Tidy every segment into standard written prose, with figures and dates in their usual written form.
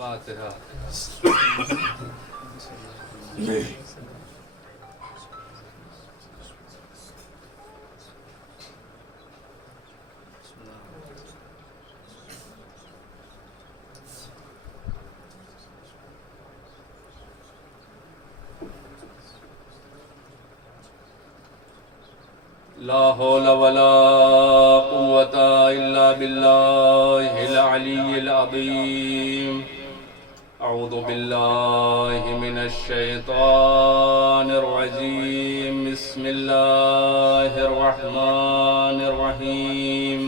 فاتحہ۔ لا حول ولا قوة إلا بالله العلي العظيم۔ أعوذ بالله من الشيطان الرجيم، بسم الله الرحمن الرحيم۔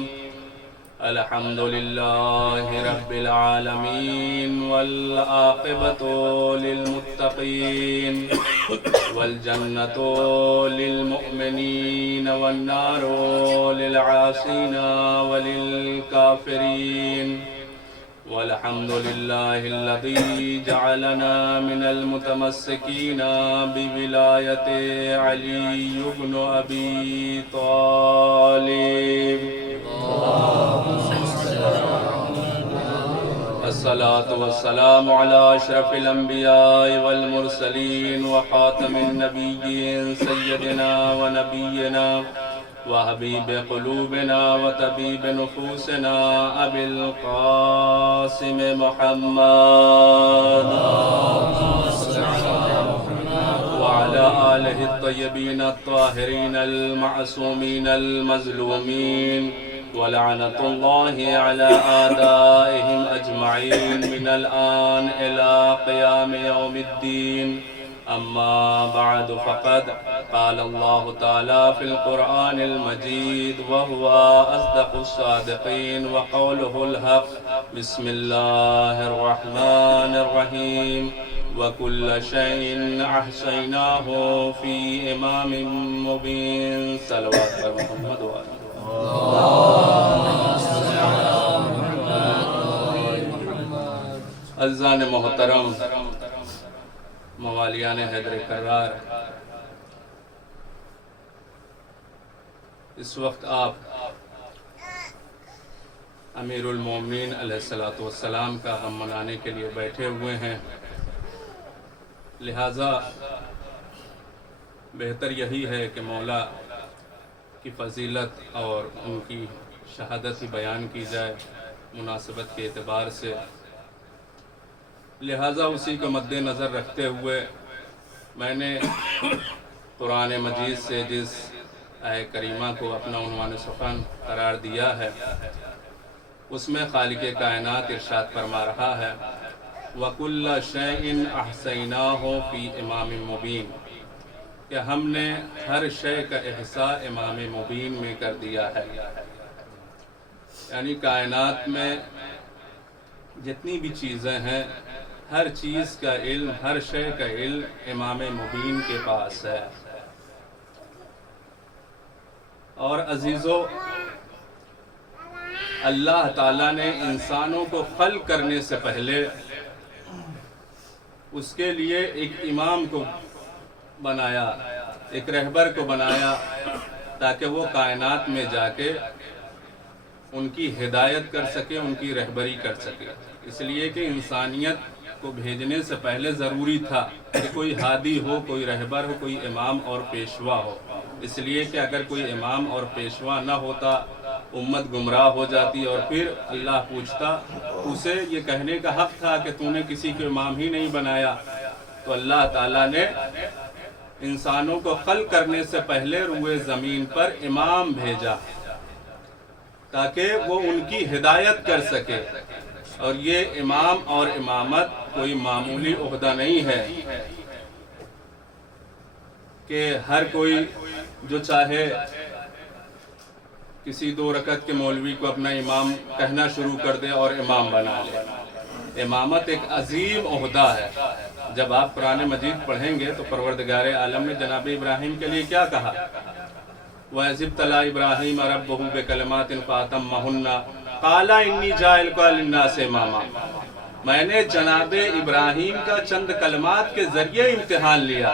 الحمد لله رب العالمين، والعاقبة للمتقين، والجنة للمؤمنين، والنار للعاصين وللكافرين، والحمد لله الذي جعلنا من المتمسكين بولاية علي بن أبي طالب۔ الصلاة والسلام على أشرف الأنبياء والمرسلين وخاتم النبيين، سيدنا ونبينا وحبيب قلوبنا وطبيب نفوسنا أبي القاسم محمد وعلى آله الطيبين الطاهرين المعصومين المظلومين، ولعنة الله على أعدائهم أجمعين من الآن إلى قيام يوم الدين۔ أما بعد، فقد قال الله تعالى في القرآن المجيد وهو أصدق الصادقين وقوله الحق، بسم الله الرحمن الرحيم۔ وكل شيء أحصيناه في إمام مبين۔ صلوات محمد وعلى عزیزان محترم، موالیان حیدر کرار، اس وقت آپ امیر المومنین علیہ السلام کا غم منانے کے لیے بیٹھے ہوئے ہیں، لہٰذا بہتر یہی ہے کہ مولا کی فضیلت اور ان کی شہادت ہی بیان کی جائے مناسبت کے اعتبار سے۔ لہٰذا اسی کو مد نظر رکھتے ہوئے میں نے قرآن مجید سے جس آیہ کریمہ کو اپنا عنوان سخن قرار دیا ہے، اس میں خالق کائنات ارشاد فرما رہا ہے، وَكُلَّ شَيْءٍ أَحْصَيْنَاهُ فِي إِمَامٍ مُبِينٍ، کہ ہم نے ہر شے کا احصاء امام مبین میں کر دیا ہے۔ یعنی کائنات میں جتنی بھی چیزیں ہیں، ہر چیز کا علم، ہر شے کا علم امام مبین کے پاس ہے۔ اور عزیزو، اللہ تعالیٰ نے انسانوں کو خلق کرنے سے پہلے اس کے لیے ایک امام کو بنایا، ایک رہبر کو بنایا، تاکہ وہ کائنات میں جا کے ان کی ہدایت کر سکے، ان کی رہبری کر سکے۔ اس لیے کہ انسانیت کو بھیجنے سے پہلے ضروری تھا کہ کوئی ہادی ہو، کوئی رہبر ہو، کوئی امام اور پیشوا ہو۔ اس لیے کہ اگر کوئی امام اور پیشوا نہ ہوتا، امت گمراہ ہو جاتی، اور پھر اللہ پوچھتا، اسے یہ کہنے کا حق تھا کہ تو نے کسی کو امام ہی نہیں بنایا۔ تو اللہ تعالیٰ نے انسانوں کو خلق کرنے سے پہلے روئے زمین پر امام بھیجا، تاکہ وہ ان کی ہدایت کر سکے۔ اور یہ امام اور امامت کوئی معمولی عہدہ نہیں ہے کہ ہر کوئی جو چاہے کسی 2 رکعت کے مولوی کو اپنا امام کہنا شروع کر دے اور امام بنا لے۔ امامت ایک عظیم عہدہ ہے۔ جب آپ قرآن مجید پڑھیں گے تو پروردگار عالم نے جناب ابراہیم کے لیے کیا کہا؟ وَإِذِ ابْتَلَىٰ إِبْرَاهِيمَ رَبُّهُ بِكَلِمَاتٍ فَأَتَمَّهُنَّ قَالَ إِنِّي جَاعِلُكَ لِلنَّاسِ إِمَامًا، میں نے جناب ابراہیم کا چند کلمات کے ذریعے امتحان لیا۔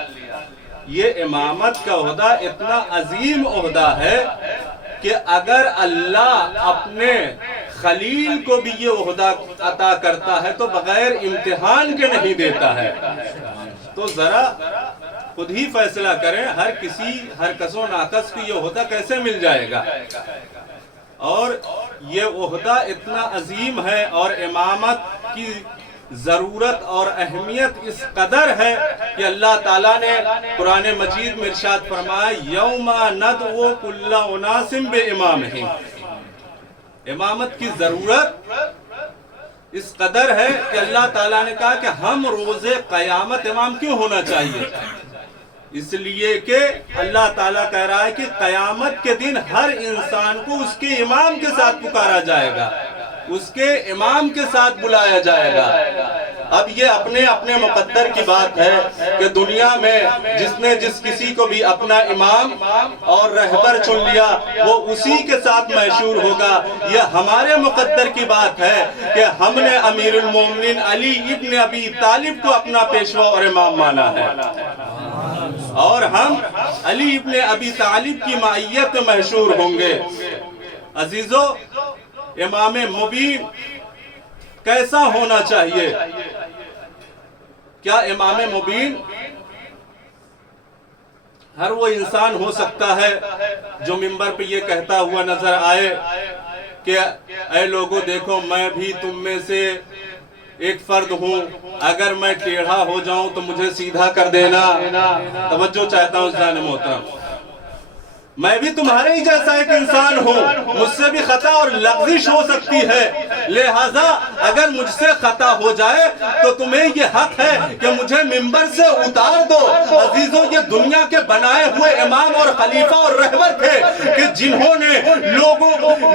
یہ امامت کا عہدہ اتنا عظیم عہدہ ہے کہ اگر اللہ اپنے خلیل کو بھی یہ عہدہ عطا کرتا ہے تو بغیر امتحان کے نہیں دیتا ہے. تو ذرا خود ہی فیصلہ کریں، ہر کس و ناقص کو یہ عہدہ کیسے مل جائے گا. اور یہ عہدہ اتنا عظیم ہے اور امامت کی ضرورت اور اہمیت اس قدر ہے کہ اللہ تعالیٰ نے قرآن مجید میں ارشاد فرمایا یوم ندعو کل اناس بامامہم. امامت کی ضرورت اس قدر ہے کہ اللہ تعالیٰ نے کہا کہ ہم روز قیامت امام کیوں ہونا چاہیے؟ اس لیے کہ اللہ تعالیٰ کہہ رہا ہے کہ قیامت کے دن ہر انسان کو اس کے امام کے ساتھ پکارا جائے گا، اس کے امام کے ساتھ بلایا جائے گا. اب یہ اپنے مقدر کی بات ہے کہ دنیا میں جس کسی کو بھی اپنا امام اور رہبر چن لیا وہ اسی کے ساتھ محشور ہوگا. یہ ہمارے مقدر کی بات ہے کہ ہم نے امیر المومنین علی ابن ابی طالب کو اپنا پیشوا اور امام مانا ہے، اور ہم علی ابن ابی طالب کی معیت میں محشور ہوں گے. عزیزو، امام مبین کیسا ہونا چاہیے؟ کیا امام مبین ہر وہ انسان ہو سکتا ہے جو منبر پہ یہ کہتا ہوا نظر آئے کہ اے لوگوں دیکھو میں بھی تم میں سے ایک فرد ہوں، اگر میں ٹیڑھا ہو جاؤں تو مجھے سیدھا کر دینا. توجہ چاہتا ہوں جان محترم، میں بھی تمہارے ہی جیسا ایک انسان ہوں، مجھ سے بھی خطا اور لغزش ہو سکتی ہے، لہٰذا اگر مجھ سے خطا ہو جائے تو تمہیں یہ حق ہے کہ مجھے منبر سے اتار دو. عزیزوں، یہ دنیا کے بنائے ہوئے امام اور خلیفہ اور رہبر تھے کہ جنہوں نے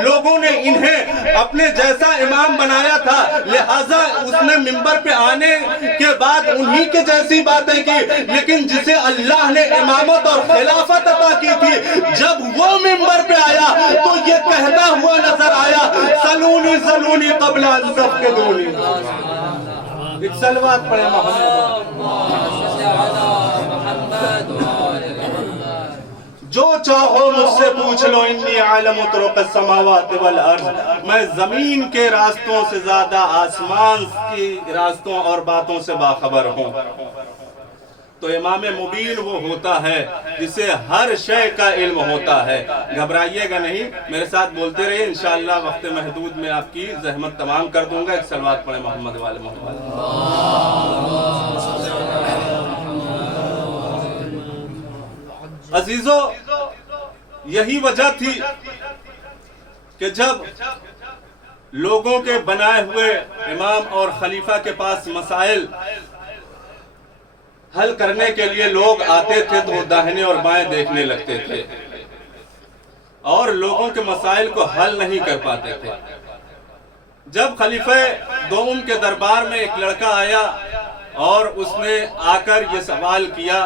لوگوں نے انہیں اپنے جیسا امام بنایا تھا، لہٰذا اس نے منبر پہ آنے کے بعد انہی کے جیسی باتیں کی. لیکن جسے اللہ نے امامت اور خلافت عطا کی تھی، جب وہ منبر پہ آیا تو یہ کہتا ہوا نظر آیا سلونی سلونی قبل ان تفقدونی. ایک صلوات پڑھیں جو چاہو مجھ سے پوچھ لو انی عالم طرق السماوات والارض، میں زمین کے راستوں سے زیادہ آسمان کی راستوں اور باتوں سے باخبر ہوں. تو امام مبین وہ ہوتا ہے جسے ہر شے کا علم ہوتا ہے. گھبرائیے گا نہیں، میرے ساتھ بولتے رہیے، انشاءاللہ وقت محدود میں آپ کی زحمت تمام کر دوں گا. ایک صلوات پڑھیں محمد والے محمد. عزیزو، یہی وجہ تھی کہ جب لوگوں کے بنائے ہوئے امام اور خلیفہ کے پاس مسائل حل کرنے کے لیے لوگ آتے تھے تو وہ داہنے اور بائیں دیکھنے لگتے تھے اور لوگوں کے مسائل کو حل نہیں کر پاتے تھے. جب خلیفہ دوم کے دربار میں ایک لڑکا آیا اور اس نے آ کر یہ سوال کیا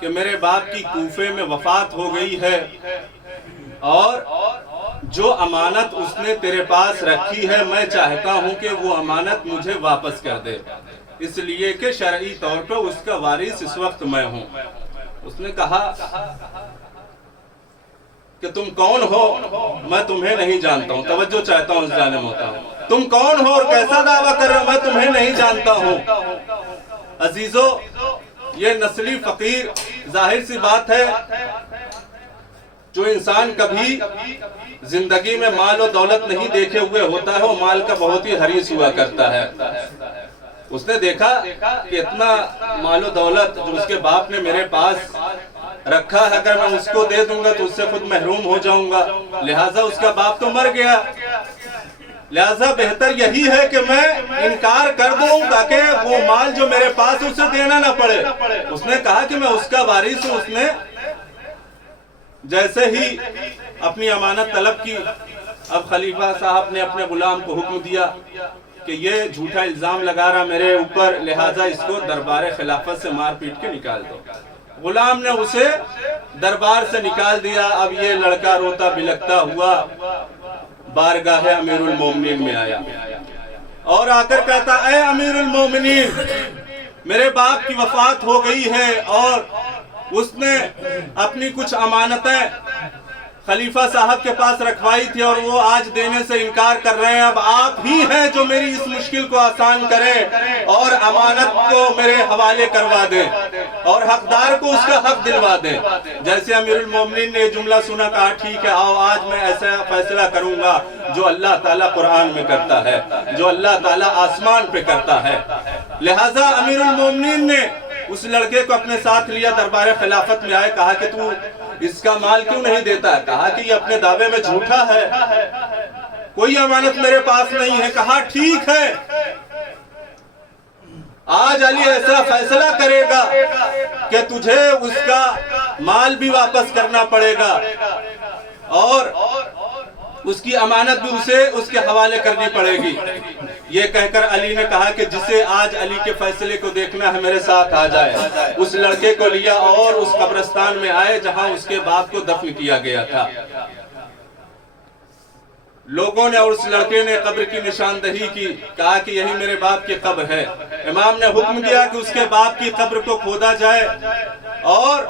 کہ میرے باپ کی کوفے میں وفات ہو گئی ہے اور جو امانت اس نے تیرے پاس رکھی ہے میں چاہتا ہوں کہ وہ امانت مجھے واپس کر دے، اس لیے کہ شرعی طور پہ اس کا وارث اس وقت میں ہوں. اس نے کہا کہ تم کون ہو؟ میں تمہیں نہیں جانتا ہوں. توجہ چاہتا ہوں اس جانب ہوتا ہوں. تم کون ہو اور کیسا دعویٰ کر رہے ہو؟ میں تمہیں نہیں جانتا ہوں. عزیزو، یہ نسلی فقیر ظاہر سی بات ہے، جو انسان کبھی زندگی میں مال و دولت نہیں دیکھے ہوئے ہوتا ہے وہ مال کا بہت ہی حریص ہوا کرتا ہے. اس نے دیکھا کہ اتنا مال و دولت جو اس کے باپ نے میرے پاس رکھا ہے، اگر میں اس کو دے دوں گا تو اس سے خود محروم ہو جاؤں گا، لہٰذا اس کا باپ تو مر گیا، لہٰذا بہتر یہی ہے کہ میں انکار کر دوں تاکہ وہ مال جو میرے پاس اسے دینا نہ پڑے. اس نے کہا کہ میں اس کا وارث ہوں. اس نے جیسے ہی اپنی امانت طلب کی، اب خلیفہ صاحب نے اپنے غلام کو حکم دیا کہ یہ جھوٹا الزام لگا رہا میرے اوپر، لہٰذا اس کو دربار خلافت سے مار پیٹ کے نکال دو. غلام نے اسے دربار سے نکال دیا. اب یہ لڑکا روتا بلکتا ہوا بارگاہ امیر المومنین میں آیا اور آ کر کہتا اے امیر المومنین، میرے باپ کی وفات ہو گئی ہے اور اس نے اپنی کچھ امانتیں خلیفہ صاحب کے پاس رکھوائی تھی اور وہ آج دینے سے انکار کر رہے ہیں۔ اب آپ ہی ہیں جو میری اس مشکل کو آسان کریں اور امانت کو میرے حوالے کروا دیں اور حقدار کو اس کا حق دلوا دیں۔ جیسے امیر المومنین نے یہ جملہ سنا، کہا ٹھیک ہے، آؤ آج میں ایسا فیصلہ کروں گا جو اللہ تعالیٰ قرآن میں کرتا ہے، جو اللہ تعالیٰ آسمان پہ کرتا ہے۔ لہٰذا امیر المومنین نے اس لڑکے کو اپنے ساتھ لیا، دربار خلافت میں آئے، کہا کہ تو اس کا مال کیوں نہیں دیتا؟ کہا کہ یہ اپنے دعوے میں جھوٹا ہے، کوئی امانت میرے پاس نہیں ہے۔ کہا ٹھیک ہے، آج علی ایسا فیصلہ کرے گا کہ تجھے اس کا مال بھی واپس کرنا پڑے گا اور اس کی امانت بھی اسے اس کے حوالے کرنی پڑے گی۔ یہ کہہ کر علی نے کہا کہ جسے آج علی کے فیصلے کو دیکھنا ہے میرے ساتھ آ جائے۔ اس لڑکے کو لیا اور اس قبرستان میں آئے جہاں اس کے باپ کو دفن کیا گیا تھا۔ لوگوں نے اور اس لڑکے نے قبر کی نشاندہی کی، کہا کہ یہی میرے باپ کی قبر ہے۔ امام نے حکم دیا کہ اس کے باپ کی قبر کو کھودا جائے اور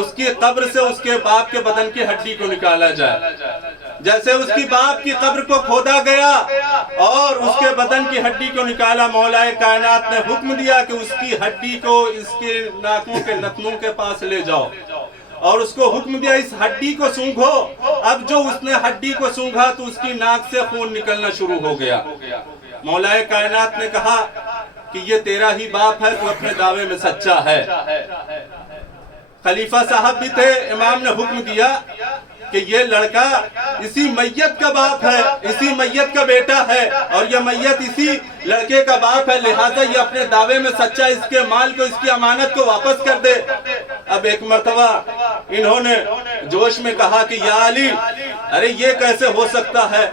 اس کی قبر سے اس کے باپ کے بدن کی ہڈی کو نکالا جائے۔ جیسے اس کی باپ کی قبر کو کھودا گیا اور اس کے بدن کی ہڈی کو نکالا، مولا کائنات نے حکم دیا کہ اس کی ہڈی کو اس کے ناکوں کے نتنوں کے پاس لے جاؤ اور اس کو حکم دیا اس ہڈی کو سونگھو۔ اب جو اس نے ہڈی کو سونگھا تو اس کی ناک سے خون نکلنا شروع ہو گیا۔ مولا کائنات نے کہا کہ یہ تیرا ہی باپ ہے، تو اپنے دعوے میں سچا ہے۔ خلیفہ صاحب بھی تھے، امام نے حکم دیا کہ یہ لڑکا اسی میت کا باپ ہے، اسی میت کا بیٹا ہے اور یہ میت اسی لڑکے کا باپ ہے، لہٰذا یہ اپنے دعوے میں سچا، اس کے مال کو، اس کی امانت کو واپس کر دے۔ اب ایک مرتبہ انہوں نے جوش میں کہا کہ یا علی، ارے یہ کیسے ہو سکتا ہے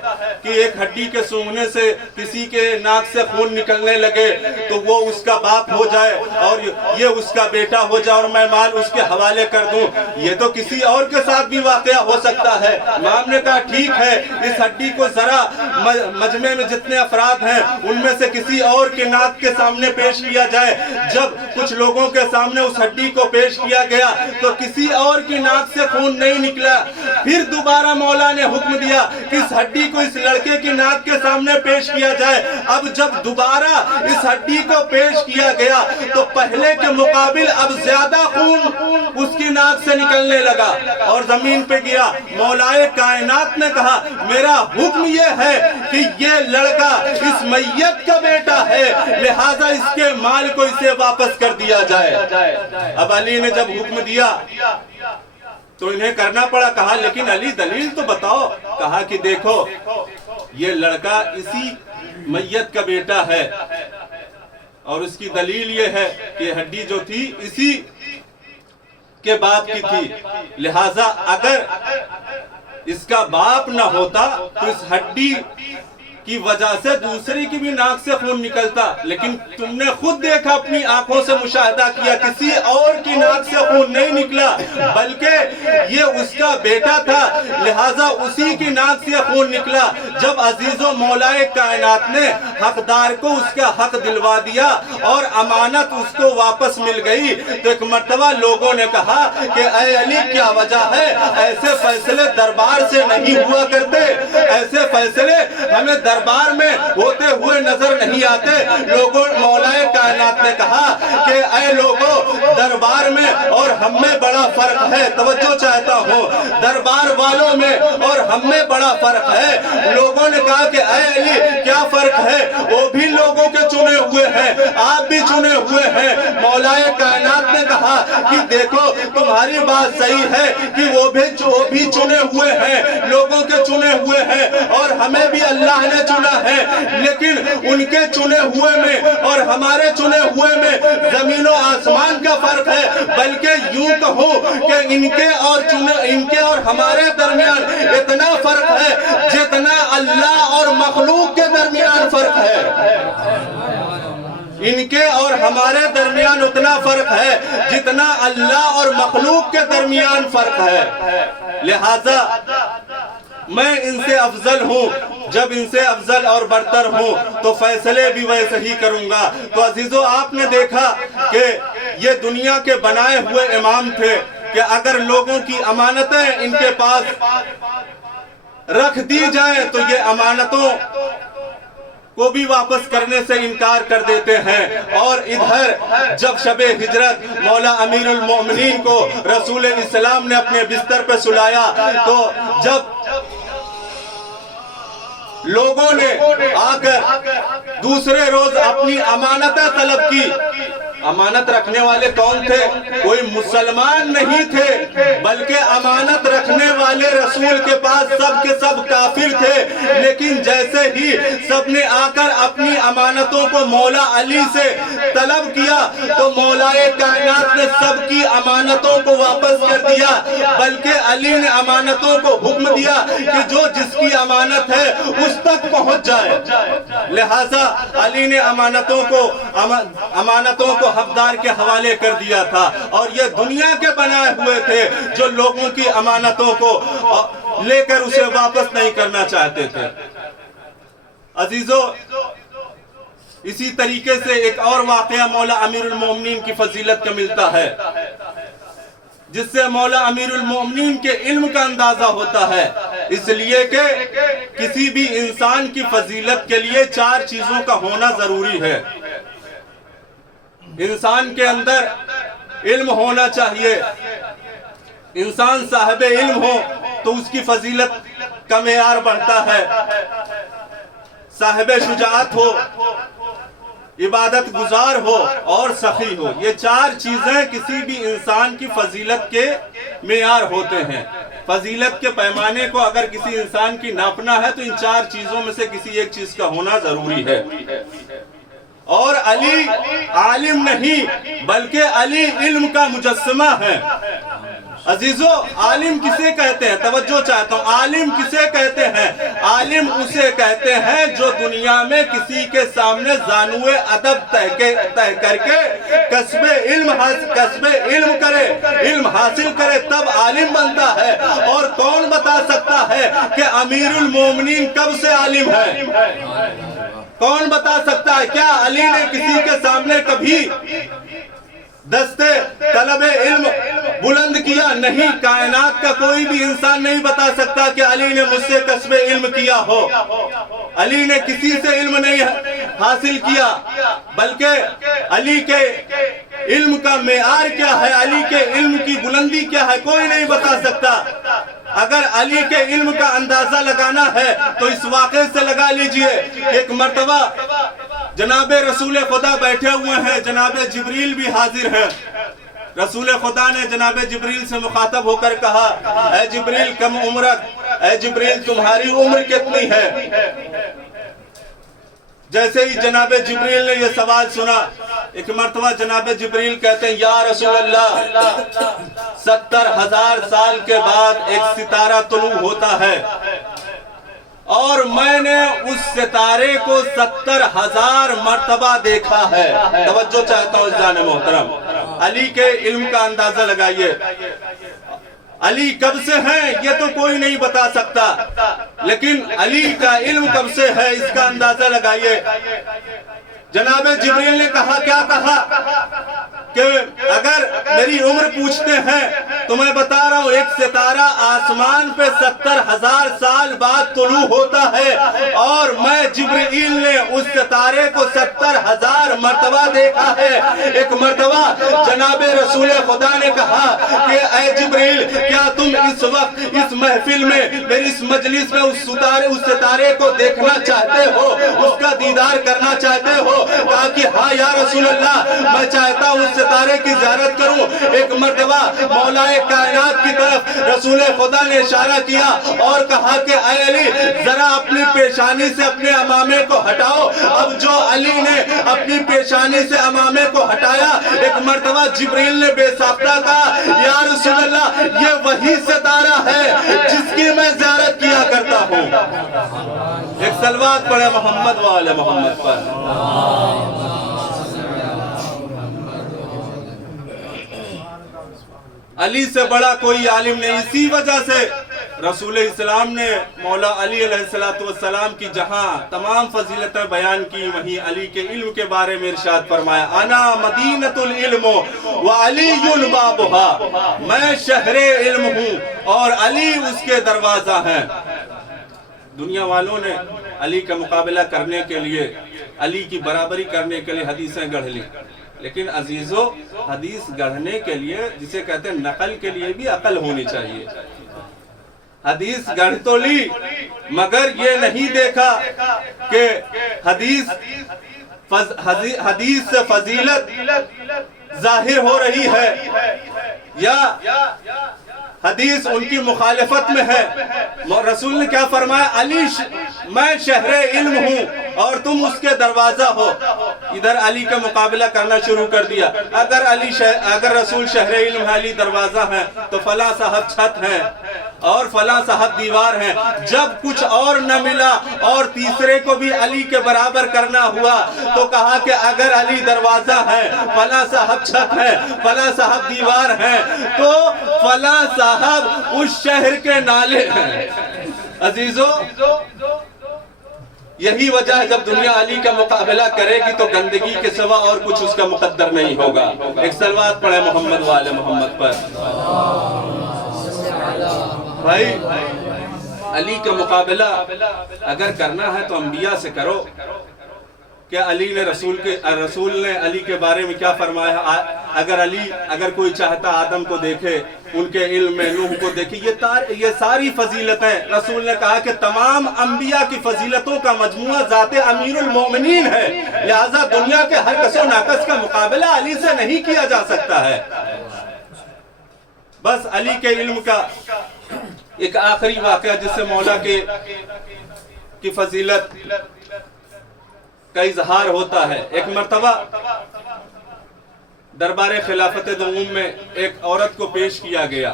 کہ ایک ہڈی کے سونگنے سے کسی کے ناک سے خون نکلنے لگے تو وہ اس کا باپ ہو جائے اور یہ اس کا بیٹا ہو جائے اور میں مال اس کے حوالے کر دوں؟ یہ تو کسی اور کے ساتھ بھی واقعہ ہو سکتا ہے۔ امام نے کہا ٹھیک ہے، اس ہڈی کو ذرا مجمع میں جتنے افراد ہیں ان میں سے کسی اور کے ناک کے سامنے پیش کیا جائے۔ جب کچھ لوگوں کے سامنے اس ہڈی کو پیش کیا گیا تو کسی اور کی ناک سے خون نہیں نکلا۔ پھر دوبارہ مولا نے حکم دیا کہ اس ہڈی کو اس لڑکے کی ناک کے سامنے پیش کیا جائے۔ اب جب دوبارہ اس ہڈی کو پیش کیا گیا تو پہلے کے مقابل اب زیادہ خون اس کی ناک سے نکلنے لگا اور زمین پہ گیا۔ مولا کائنات نے کہا میرا حکم یہ ہے کہ یہ لڑکا اس میت کا بیٹا ہے، لہٰذا اس کے مال کو اسے واپس کر دیا جائے۔ اب علی نے جب حکم دیا تو انہیں کرنا پڑا۔ کہا لیکن علی دلیل تو بتاؤ۔ کہا کہ دیکھو یہ لڑکا اسی میت کا بیٹا ہے اور اس کی دلیل یہ ہے کہ ہڈی جو تھی اسی کے باپ کی تھی، لہٰذا اگر اس کا باپ نہ ہوتا تو اس ہڈی کی وجہ سے دوسری کی بھی ناک سے خون نکلتا، لیکن تم نے خود دیکھا، اپنی آنکھوں سے مشاہدہ کیا، کسی اور کی ناک سے خون نہیں نکلا بلکہ یہ اس کا بیٹا تھا، لہٰذا اسی کی ناک سے خون نکلا۔ جب عزیز و مولا کائنات نے حقدار کو اس کا حق دلوا دیا اور امانت اس کو واپس مل گئی تو ایک مرتبہ لوگوں نے کہا کہ اے علی کیا وجہ ہے؟ ایسے فیصلے دربار سے نہیں ہوا کرتے، ایسے فیصلے ہمیں دربار میں ہوتے ہوئے نظر نہیں آتے۔ لوگوں مولا کائنات نے کہا کہ اے لوگوں، دربار میں اور ہم میں بڑا فرق ہے۔ توجہ چاہتا ہوں، دربار والوں میں اور ہم میں بڑا فرق ہے۔ لوگوں نے کہا کہ اے علی کیا فرق ہے؟ وہ بھی لوگوں کے چنے ہوئے ہیں، آپ بھی چنے ہوئے ہیں۔ مولا کائنات نے کہا کہ دیکھو تمہاری بات صحیح ہے کہ وہ بھی چنے ہوئے ہیں، لوگوں کے چنے ہوئے ہیں اور ہمیں بھی اللہ نے چنا ہے، لیکن ان کے چنے ہوئے میں اور ہمارے چنے ہوئے میں زمین و آسمان کا فرق ہے۔ بلکہ یوں کہوں کہ ان کے اور ہمارے درمیان اتنا فرق ہے جتنا اللہ اور مخلوق کے درمیان فرق ہے۔ ان کے اور ہمارے درمیان اتنا فرق ہے جتنا اللہ اور مخلوق کے درمیان فرق ہے، لہذا میں ان سے افضل ہوں۔ جب ان سے افضل اور برتر ہوں تو فیصلے بھی ویسے ہی کروں گا۔ تو عزیزو آپ نے دیکھا کہ یہ دنیا کے بنائے ہوئے امام تھے، کہ اگر لوگوں کی امانتیں ان کے پاس رکھ دی جائیں تو یہ امانتوں کو بھی واپس کرنے سے انکار کر دیتے ہیں۔ اور ادھر جب شب ہجرت مولا امیر المومنین کو رسول اسلام نے اپنے بستر پہ سلایا تو جب لوگوں نے آ کر دوسرے روز اپنی امانتیں طلب کی، امانت رکھنے والے کون تھے؟ کوئی مسلمان نہیں تھے، بلکہ امانت رکھنے والے رسول کے پاس سب کے سب کافر تھے۔ لیکن جیسے ہی سب نے آ کر اپنی امانتوں کو مولا علی سے طلب کیا تو مولا کائنات نے سب کی امانتوں کو واپس کر دیا، بلکہ علی نے امانتوں کو حکم دیا کہ جو جس کی امانت ہے اس تک پہنچ جائے۔ لہٰذا علی نے امانتوں کو حقدار کے حوالے کر دیا تھا، اور یہ دنیا کے بنائے ہوئے تھے جو لوگوں کی امانتوں کو لے کر اسے واپس نہیں کرنا چاہتے تھے۔ عزیزو، اسی طریقے سے ایک اور واقعہ مولا امیر المومنین کی فضیلت کا ملتا ہے، جس سے مولا امیر المومنین کے علم کا اندازہ ہوتا ہے۔ اس لیے کہ کسی بھی انسان کی فضیلت کے لیے 4 چیزوں کا ہونا ضروری ہے۔ انسان کے اندر علم ہونا چاہیے، انسان صاحب علم ہو تو اس کی فضیلت کا معیار بڑھتا ہے، صاحب شجاعت ہو، عبادت گزار ہو اور سخی ہو۔ یہ 4 چیزیں کسی بھی انسان کی فضیلت کے معیار ہوتے ہیں۔ فضیلت کے پیمانے کو اگر کسی انسان کی ناپنا ہے تو ان 4 چیزوں میں سے کسی ایک چیز کا ہونا ضروری ہے۔ اور علی عالم نہیں بلکہ علی علم کا مجسمہ ہے۔ عزیزو، عالم کسے کہتے ہیں؟ توجہ چاہتا ہوں، عالم کسے کہتے ہیں؟ عالم اسے کہتے ہیں جو دنیا میں کسی کے سامنے زانوے ادب طے کر کے کسب علم کرے، علم حاصل کرے، تب عالم بنتا ہے۔ اور کون بتا سکتا ہے کہ امیر المومنین کب سے عالم ہے؟ کون بتا سکتا ہے؟ کیا علی نے کسی کے سامنے کبھی دستے طلب علم بلند کیا؟ نہیں، کائنات کا کوئی بھی انسان نہیں بتا سکتا کہ علی نے مجھ سے کسب علم کیا ہو۔ علی نے کسی سے علم نہیں حاصل کیا، بلکہ علی کے علم کا معیار کیا ہے، علی کے علم کی بلندی کیا ہے، کوئی نہیں بتا سکتا۔ اگر علی کے علم کا اندازہ لگانا ہے تو اس واقعے سے لگا لیجئے۔ ایک مرتبہ جناب رسول خدا بیٹھے ہوئے ہیں، جناب جبریل بھی حاضر ہیں۔ رسول خدا نے جناب جبریل سے مخاطب ہو کر کہا، اے جبریل کم عمرک، اے جبریل تمہاری عمر کتنی ہے؟ جیسے ہی جناب جبریل نے یہ سوال سنا، ایک مرتبہ جناب جبریل کہتے ہیں، یا رسول اللہ 70,000 سال کے بعد ایک ستارہ طلوع ہوتا ہے، اور میں نے اس ستارے کو 70,000 مرتبہ دیکھا ہے۔ توجہ چاہتا ہوں عزیزان محترم، علی کے علم کا اندازہ لگائیے۔ علی کب سے ہیں یہ تو کوئی نہیں بتا سکتا، لیکن علی کا علم کب سے ہے اس کا اندازہ لگائیے۔ جناب جبریل نے کہا، کیا کہا کہ اگر میری عمر پوچھتے ہیں تو میں بتا رہا ہوں، ایک ستارہ آسمان پہ 70,000 سال بعد طلوع ہوتا ہے، اور میں جبریل نے اس ستارے کو 70,000 مرتبہ دیکھا ہے۔ ایک مرتبہ جناب رسول خدا نے کہا کہ اے جبریل، کیا تم اس وقت اس محفل میں میری اس مجلس میں اس ستارے کو دیکھنا چاہتے ہو، اس کا دیدار کرنا چاہتے ہو؟ کہا کہ ہاں یا رسول اللہ، میں چاہتا ہوں اس ستارے کی زیارت کروں۔ ایک مرتبہ مولا کائنات کی طرف رسول خدا نے اشارہ کیا اور کہا کہ اے علی، ذرا اپنی پیشانی سے اپنے امامے کو ہٹاؤ۔ اب جو علی نے اپنی پیشانی سے امامے کو ہٹایا، ایک مرتبہ جبریل نے بے ساختہ کہا، یا رسول اللہ، یہ وہی ستارہ ہے جس کی میں زیارت کیا کرتا ہوں۔ ایک صلوات پڑھے محمد و آل محمد پر۔ علی سے بڑا کوئی عالم نہیں۔ اسی وجہ سے رسول اسلام نے مولا علی علیہ السلام کی جہاں تمام فضیلتیں بیان کی، وہیں علی کے علم کے بارے میں ارشاد فرمایا، انا مدینۃ العلم وعلی بابھا، میں شہر علم ہوں اور علی اس کے دروازہ ہیں۔ دنیا والوں نے علی کا مقابلہ کرنے کے لیے، علی کی برابری کرنے کے لیے حدیثیں گڑھ لی، لیکن عزیزو، حدیث گڑھنے کے لیے، جسے کہتے ہیں نقل کے لیے بھی عقل ہونی چاہیے۔ حدیث گڑھ تو لی، مگر یہ نہیں دیکھا کہ حدیث سے فضیلت ظاہر ہو رہی ہے یا حدیث ان کی مخالفت میں ہے۔ رسول نے کیا فرمایا؟ علی میں شہر علم ہوں اور تم اس کے دروازہ ہو۔ ادھر علی کا مقابلہ کرنا شروع کر دیا۔ اگر رسول شہر علم ہے، علی دروازہ ہیں، تو فلاں صاحب چھت ہیں اور فلاں صاحب دیوار ہیں۔ جب کچھ اور نہ ملا اور تیسرے کو بھی علی کے برابر کرنا ہوا تو کہا کہ اگر علی دروازہ ہے، فلاں صاحب چھت ہے، فلاں صاحب دیوار ہیں، تو فلاں صاحب اس شہر کے نالے ہیں۔ عزیزو، یہی وجہ ہے جب دنیا علی کا مقابلہ کرے گی تو گندگی کے سوا اور کچھ اس کا مقدر نہیں ہوگا۔ ایک صلوات پڑھے محمد والے محمد پر۔ بھائی، علی کا مقابلہ اگر کرنا ہے تو انبیاء سے کرو۔ کہ رسول نے علی کے بارے میں کیا فرمایا؟ اگر کوئی چاہتا آدم کو دیکھے، ان کے علم میں، نوح کو دیکھے، یہ ساری فضیلتیں رسول نے کہا کہ تمام انبیاء کی فضیلتوں کا مجموعہ ذات امیر المومنین ہے، لہذا دنیا کے ہر کس و ناقص کا مقابلہ علی سے نہیں کیا جا سکتا ہے۔ بس علی کے علم کا ایک آخری واقعہ جس سے مولا کی فضیلت کا اظہار ہوتا ہے۔ ایک مرتبہ دربار خلافت دوم میں ایک عورت کو پیش کیا گیا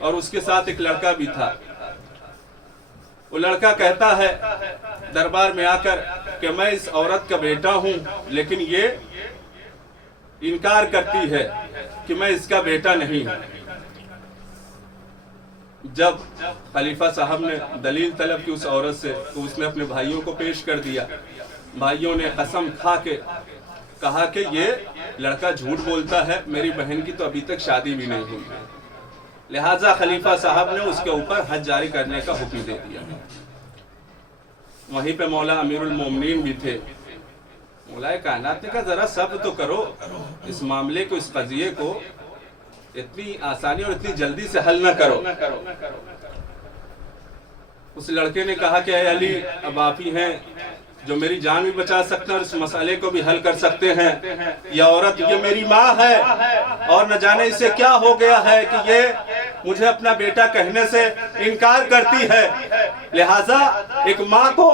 اور اس کے ساتھ ایک لڑکا بھی تھا۔ وہ لڑکا کہتا ہے دربار میں آ کر کہ میں اس عورت کا بیٹا ہوں، لیکن یہ انکار کرتی ہے کہ میں اس کا بیٹا نہیں ہوں۔ جب خلیفہ صاحب نے دلیل طلب کی اس عورت سے تو اس نے اپنے بھائیوں کو پیش کر دیا۔ بھائیوں نے قسم کھا کے کہا کہ یہ لڑکا جھوٹ بولتا ہے، میری بہن کی تو ابھی تک شادی بھی نہیں ہوئی۔ لہٰذا خلیفہ صاحب نے اس کے اوپر حد جاری کرنے کا حکم دے دیا۔ وہیں پہ مولا امیر المومنین بھی تھے۔ مولا کائنات نے کہا ذرا صبر تو کرو، اس معاملے کو، اس قضیے کو اتنی آسانی اور اتنی جلدی سے حل نہ کرو۔ اس لڑکے نے کہا کہ اے علی، اب آپ ہی ہیں جو میری جان بھی بچا سکتے ہیں اور اس مسئلے کو بھی حل کر سکتے ہیں۔ یہ عورت، یہ میری ماں ہے اور نہ جانے اسے کیا ہو گیا ہے کہ یہ مجھے اپنا بیٹا کہنے سے انکار کرتی ہے، لہٰذا ایک ماں کو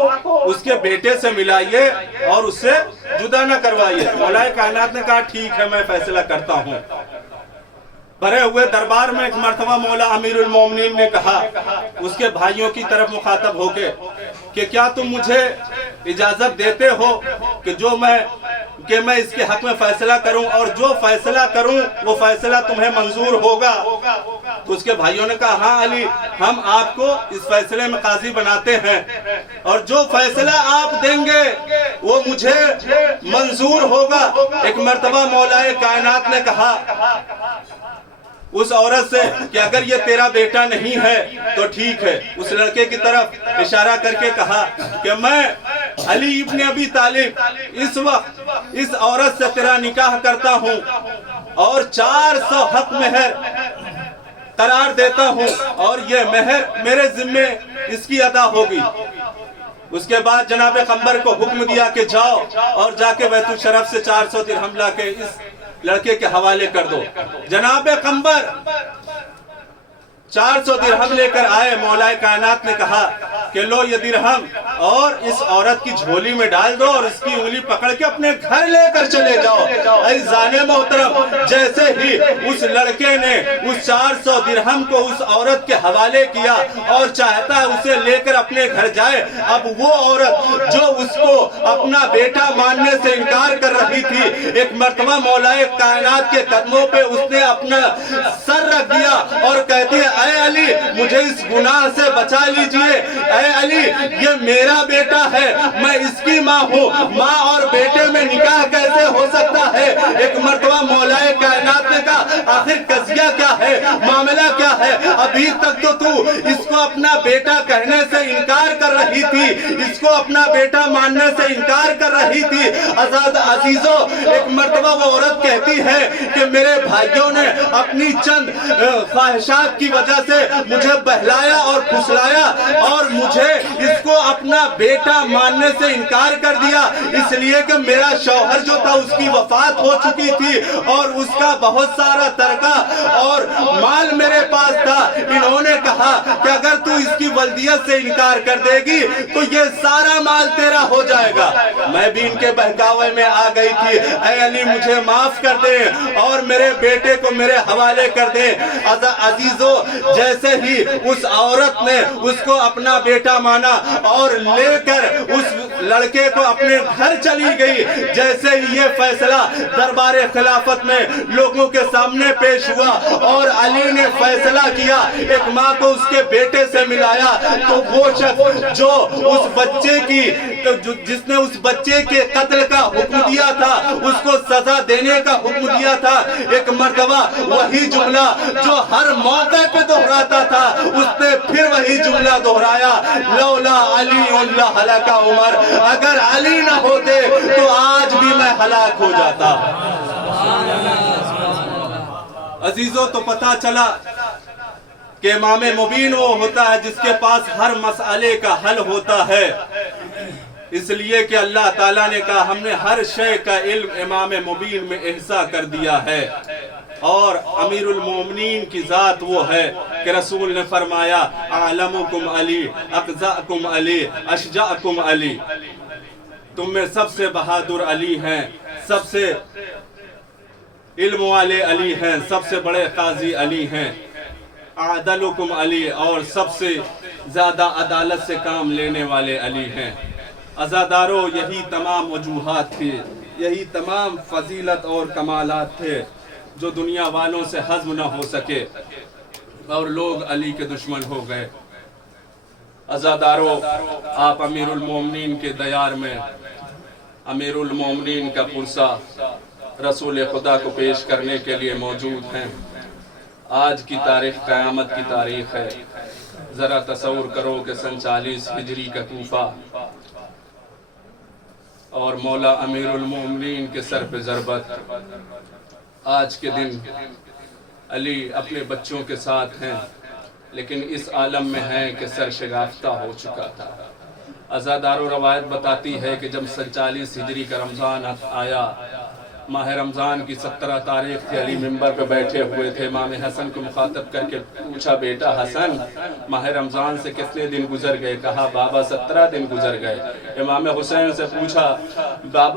اس کے بیٹے سے ملائیے اور اس سے جدا نہ کروائیے۔ مولا کائنات نے کہا ٹھیک ہے، میں فیصلہ کرتا ہوں۔ بھرے ہوئے دربار میں ایک مرتبہ مولا امیر المومنین نے کہا اس کے بھائیوں کی طرف مخاطب ہو کے کہ کیا تم مجھے اجازت دیتے ہو کہ میں اس کے حق میں فیصلہ کروں، اور جو فیصلہ کروں وہ فیصلہ تمہیں منظور ہوگا؟ تو اس کے بھائیوں نے کہا ہاں علی، ہم آپ کو اس فیصلے میں قاضی بناتے ہیں اور جو فیصلہ آپ دیں گے وہ مجھے منظور ہوگا۔ ایک مرتبہ مولا کائنات نے کہا اس عورت سے کہ اگر یہ تیرا بیٹا نہیں ہے تو ٹھیک ہے۔ اس لڑکے کی طرف اشارہ کر کے کہا کہ میں علی ابن ابی طالب اس وقت اس عورت سے تیرا نکاح کرتا ہوں اور 400 حق مہر قرار دیتا ہوں اور یہ مہر میرے ذمے اس کی ادا ہوگی۔ اس کے بعد جناب قمبر کو حکم دیا کہ جاؤ اور جا کے بیت الشرف سے 400 درہم لا کے اس لڑکے کے حوالے کر دو۔ جناب قمبر 400 درہم لے کر آئے۔ مولا کائنات نے کہا کہ لو یہ درہم اور اس عورت کی جھولی میں ڈال دو اور اس کی انگلی پکڑ کے اپنے گھر لے کر چلے جاؤ۔ اے زانے محترم، جیسے ہی اس لڑکے نے اس 400 درہم کو اس عورت کے حوالے کیا اور چاہتا ہے اسے لے کر اپنے گھر جائے، اب وہ عورت جو اس کو اپنا بیٹا ماننے سے انکار کر رہی تھی، ایک مرتبہ مولا کائنات کے قدموں پہ اس نے اپنا سر رکھ دیا اور کہتی ہے اے علی مجھے اس گناہ سے بچا لیجئے، اے علی یہ میرا بیٹا ہے، میں اس کی ماں ہوں، ماں اور بیٹے میں نکاح کیسے ہو سکتا ہے؟ ایک مرتبہ مولا کائنات نے کہا آخر قضیہ کیا ہے، معاملہ کیا ہے؟ ابھی تک تو اس کو اپنا بیٹا کہنے سے انکار کر رہی تھی، اس کو اپنا بیٹا ماننے سے انکار کر رہی تھی۔ عزیزو، ایک مرتبہ وہ عورت کہتی ہے کہ میرے بھائیوں نے اپنی چند خواہشات کی وجہ سے مجھے بہلایا اور پھسلایا اور مجھے اس کو اپنا بیٹا ماننے سے انکار کر دیا، اس لیے کہ میرا شوہر جو تھا اس کی وفات ہو چکی تھی اور اس کا بہت سارا ترکہ اور مال میرے پاس تھا۔ انہوں نے کہا کہ اگر تو اس کی ولدیت سے انکار کر دے گی تو یہ سارا مال تیرا ہو جائے گا۔ میں بھی ان کے بہکاوے میں آ گئی تھی، اے علی مجھے معاف کر دیں اور میرے بیٹے کو میرے حوالے کر دیں۔ عزیزو، جیسے ہی اس عورت نے اس کو اپنا بیٹا مانا اور لے کر اس لڑکے کو اپنے گھر چلی گئی، جیسے ہی یہ فیصلہ دربار خلافت میں لوگوں کے سامنے پیش ہوا اور علی نے فیصلہ کیا، ایک ماں کو اس کے بیٹے سے ملایا، تو وہ شخص جو اس بچے کی جس نے اس بچے کے قتل کا حکم دیا تھا، اس کو سزا دینے کا حکم دیا تھا، ایک مرتبہ وہی جملہ جو ہر موقع پہ دہراتا تھا اس نے پھر وہی جملہ دہرایا، لولا علی اللہ ہلاک عمر، اگر علی نہ ہوتے تو آج بھی میں ہلاک ہو جاتا۔ عزیزوں، تو پتہ چلا کہ امام مبین وہ ہوتا ہے جس کے پاس ہر مسئلے کا حل ہوتا ہے، اس لیے کہ اللہ تعالیٰ نے کہا ہم نے ہر شے کا علم امام مبین میں احاطہ کر دیا ہے، اور امیر المومنین کی ذات وہ ہے کہ رسول نے فرمایا اعلمکم علی، اقزاکم علی، اشجعکم علی، تم میں سب سے بہادر علی ہیں، سب سے علم والے علی ہیں، سب سے بڑے قاضی علی ہیں، عادلکم علی، اور سب سے زیادہ عدالت سے کام لینے والے علی ہیں۔ عزادارو، یہی تمام وجوہات تھی، یہی تمام فضیلت اور کمالات تھے جو دنیا والوں سے ہضم نہ ہو سکے اور لوگ علی کے دشمن ہو گئے۔ عزادارو، آپ امیر المومنین کے دیار میں امیر المومنین کا پرسہ رسول خدا کو پیش کرنے کے لیے موجود ہیں۔ آج کی تاریخ قیامت کی تاریخ ہے۔ ذرا تصور کرو کہ سن 40 ہجری کا کوفہ اور مولا امیر المومنین کے سر پہ ضربت۔ آج کے دن علی اپنے بچوں کے ساتھ ہیں لیکن اس عالم میں ہیں کہ سر شگافتہ ہو چکا تھا۔ عزادارو، روایت بتاتی ہے کہ جب سن 40 ہجری کا رمضان آیا، ماہ رمضان کی 17 تاریخ تھی، علی منبر پہ بیٹھے ہوئے تھے، امام حسن کو مخاطب کر کے پوچھا بیٹا حسن ماہ رمضان سے کتنے دن گزر گئے؟ کہا بابا 17 دن گزر گئے۔ امام حسین سے پوچھا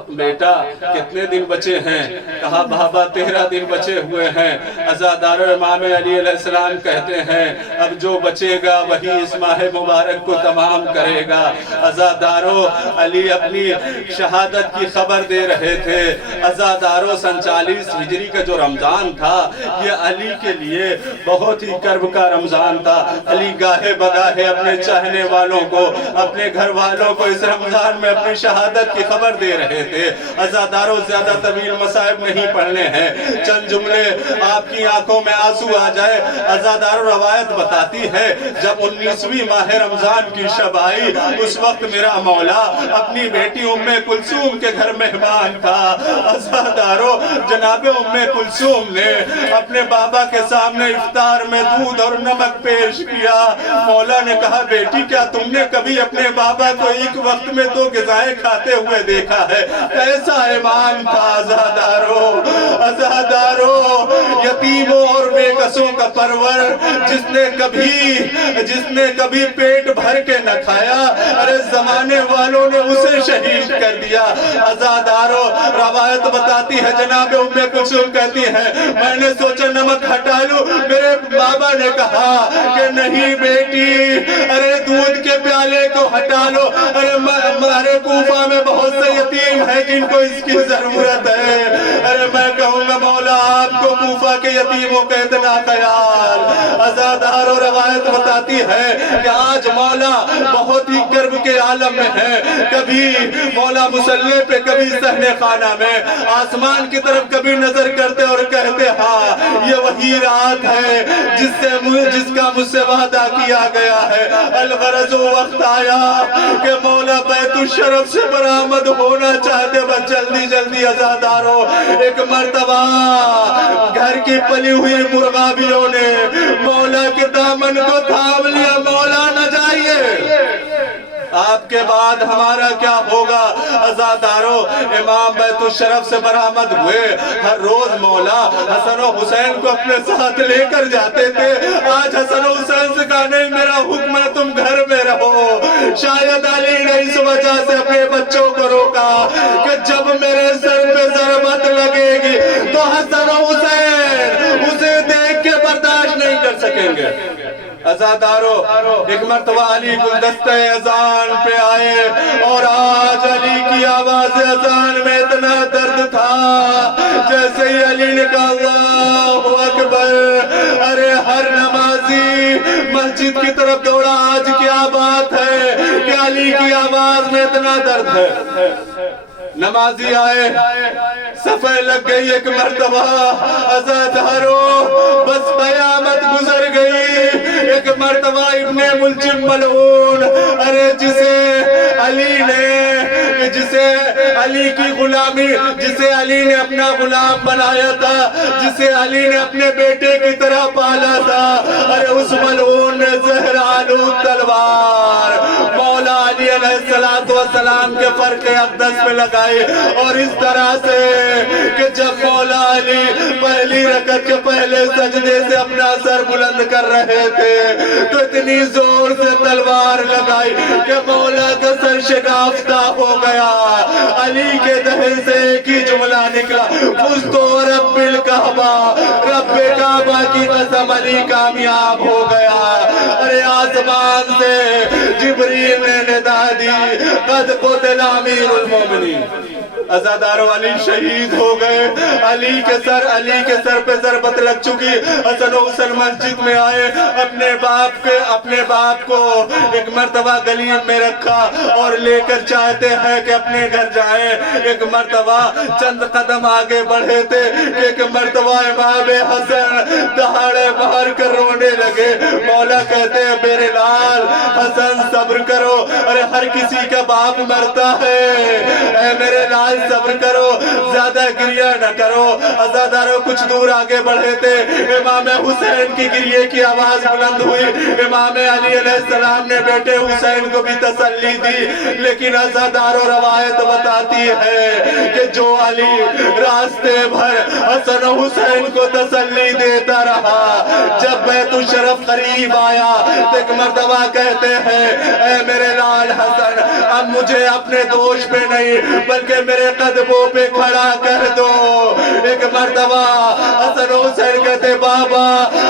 بیٹا کتنے دن بچے ہیں؟ کہا بابا 13 دن بچے ہوئے ہیں۔ عزادارو، امام علی علیہ السلام کہتے ہیں اب جو بچے گا وہی اس ماہ مبارک کو تمام کرے گا۔ عزادارو، علی اپنی شہادت کی خبر دے رہے تھے۔ عزادارو، سن 40 ہجری کا جو رمضان تھا یہ علی کے لیے بہت ہی کرب کا رمضان تھا۔ علی گاہے بگاہے اپنے چاہنے والوں کو، اپنے گھر والوں کو اس رمضان میں اپنی شہادت کی خبر دے رہے تھے۔ عزادارو، زیادہ طویل مصائب نہیں پڑھنے ہیں، چند جملے آپ کی آنکھوں میں آنسو آ جائے۔ عزادارو، روایت بتاتی ہے جب 19ویں ماہ رمضان کی شب آئی، اس وقت میرا مولا اپنی بیٹی ام کلثوم کے گھر مہمان تھا۔ عزادارو، جناب ام کلثوم نے اپنے بابا کے سامنے افطار میں دودھ اور نمک پیش کیا۔ مولا نے کہا بیٹی کیا تم نے کبھی اپنے بابا کو ایک وقت میں 2 غذائیں کھاتے ہوئے دیکھا ہے؟ کیسا ایمان تھا عزادارو! عزادارو، یتیموں اور بے کسوں کا پرور جس نے کبھی پیٹ بھر کے نہ کھایا، ارے زمانے والوں نے اسے شہید کر دیا۔ عزادارو، روایت بتاتی ہے جناب ام کلثوم کہتی ہے میں نے سوچا نمک ہٹا لوں، میرے بابا نے کہا کہ نہیں بیٹی، ارے دودھ کے پیالے کو ہٹا لو، ارے کوفہ میں بہت سے یتیم ہیں جن کو اس کی ضرورت ہے۔ ارے میں کہوں گا مولا آپ کو کوفہ کے یتیموں کا اتنا خیال۔ عزادارو، روایت بتاتی ہے کہ آج مولا بہت ہی کرب کے عالم میں ہے، کبھی مولا مصلی پہ، کبھی صحن خانہ میں، آسمان کی طرف کبھی نظر کرتے اور کہتے ہاں یہ وہی رات ہے جس کا مجھ سے وعدہ کیا گیا ہے۔ الغرض وقت آیا کہ مولا بیت الشرف سے برآمد ہونا چاہتے، بس جلدی جلدی عزادارو ایک مرتبہ گھر کی پلی ہوئی مرغابیوں نے مولا کے دامن کو تھام لیا، مولا نہ جائیے، آپ کے بعد ہمارا کیا ہوگا؟ عزادارو، امام بیت الشرف سے برآمد ہوئے، ہر روز مولا حسن و حسین کو اپنے ساتھ لے کر جاتے تھے۔ آج حسن و حسین سے کہا نہیں، میرا حکم ہے تم گھر میں رہو۔ شاید علی نے اس وجہ سے اپنے بچوں کو روکا کہ جب میرے سر پہ ضربت لگے گی تو حسن و حسین اسے دیکھ کے برداشت نہیں کر سکیں گے۔ عزادارو، ایک مرتبہ علی گلدستہ اذان پہ آئے اور آج علی کی آواز اذان میں اتنا درد تھا، جیسے ہی علی نے کہا اللہ اکبر، ارے ہر نمازی مسجد کی طرف دوڑا۔ آج کیا بات ہے کہ علی کی آواز میں اتنا درد ہے؟ نمازی آئے، صفحہ لگ گئی ایک مرتبہ، عزادارو بس قیامت گزر گئی۔ ایک مرتبہ ابن ملجم ملعون، ارے جسے علی کی غلامی، جسے علی نے اپنا غلام بنایا تھا، جسے علی نے اپنے بیٹے کی طرح پالا تھا، ارے اس ملعون نے زہر آلود تلوار مولا علی علیہ السلام کے فرق اقدس پہ لگائی، اور اس طرح سے کہ جب مولا علی پہلی رکعت کے پہلے سجدے سے اپنا سر بلند کر رہے تھے تو اتنی زور سے تلوار لگائی کہ مولا کا سر شگافتہ ہو گیا۔ علی کے دہن سے ایک ہی جملہ نکلا، فزت رب الکعبہ، رب کعبہ کی قسم علی کامیاب ہو گیا۔ ارے آسمان سے جبریل نے ندا دی، قد قتل امیر المومنین۔ عزادارو، علی شہید ہو گئے، علی کے سر پہ ضربت لگ چکی۔ حسن و حسین مسجد میں آئے، اپنے باپ کو ایک مرتبہ گلیم میں رکھا اور لے کر چاہتے ہیں کہ اپنے گھر جائیں۔ ایک مرتبہ چند قدم آگے بڑھے تھے کہ ایک مرتبہ امام حسن دہاڑے مار کر رونے لگے۔ مولا کہتے ہیں میرے لال حسن صبر کرو، ارے ہر کسی کا باپ مرتا ہے، اے میرے لال صبر کرو، زیادہ گریہ نہ کرو۔ عزادارو، کچھ دور آگے بڑھے تھے، امام حسین کی گریہ کی آواز بلند ہوئی۔ امام علی علیہ السلام نے بیٹے حسین کو بھی تسلی دی، لیکن عزادارو روایت بتاتی ہے کہ جو علی راستے بھر حسن و حسین کو تسلی دیتا رہا، جب بیت الشرف قریب آیا تو ایک مرتبہ کہتے ہیں اے میرے لال حسن، اب مجھے اپنے دوش پہ نہیں بلکہ میرے قدموں پہ کھڑا کر دو۔ ایک مرتبہ حسن و حسین کہتے بابا،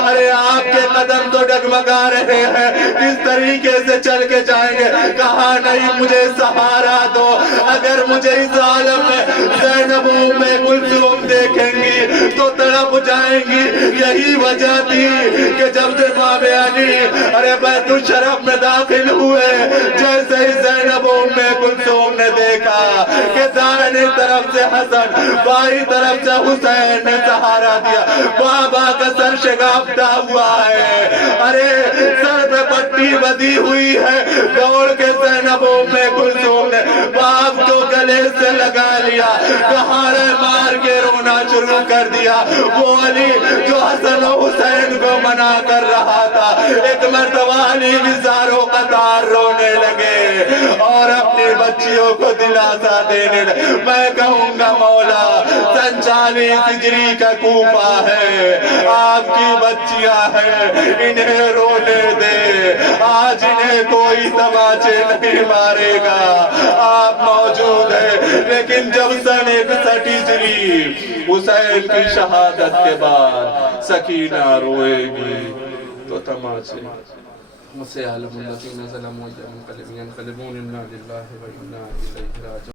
ارے آپ کے قدم تو ڈگمگا رہے ہیں، کس طریقے سے چل کے جائیں گے؟ کہا نہیں، مجھے سہارا دو، اگر مجھے اس عالم میں زینب ام کلثوم دیکھیں گی تو تڑپ جائیں گی۔ یہی وجہ تھی کہ جب امام علی ارے بیت الشرف میں داخل ہوئے، جیسے ہی زینب ام کلثوم نے دیکھا کہ دائیں طرف سے حسن، بائیں طرف سے حسین نے سہارا دیا، بابا کا سر شگافتہ ہوا ہے، ارے سر پہ پٹی بدی ہوئی ہے، دوڑ کے زینب ام کلثوم نے باپ کو گلے سے لگا لیا، دہاڑے مار کے رونا شروع کر دیا۔ وہ علی جو حسن و حسین کو منع کر رہا تھا، ایک مرتبہ علی بھی زارو قطار رونے لگے اور اپنی بچیوں کو دلاسا دینے لگے. میں کہوں گا مولا 47 ہجری کا کوفہ ہے, آپ کی بچیاں ہیں, انہیں رونے دے, آج انہیں کوئی تماچے نہیں مارے گا, آپ موجود ہیں. لیکن جب سن 61 ہجری حسین کی شہادت کے بعد سکینہ روئے گی تو تماچے مسیح عالم الذین ظلموا ینقلبون انا للہ و انا الیہ راجعون.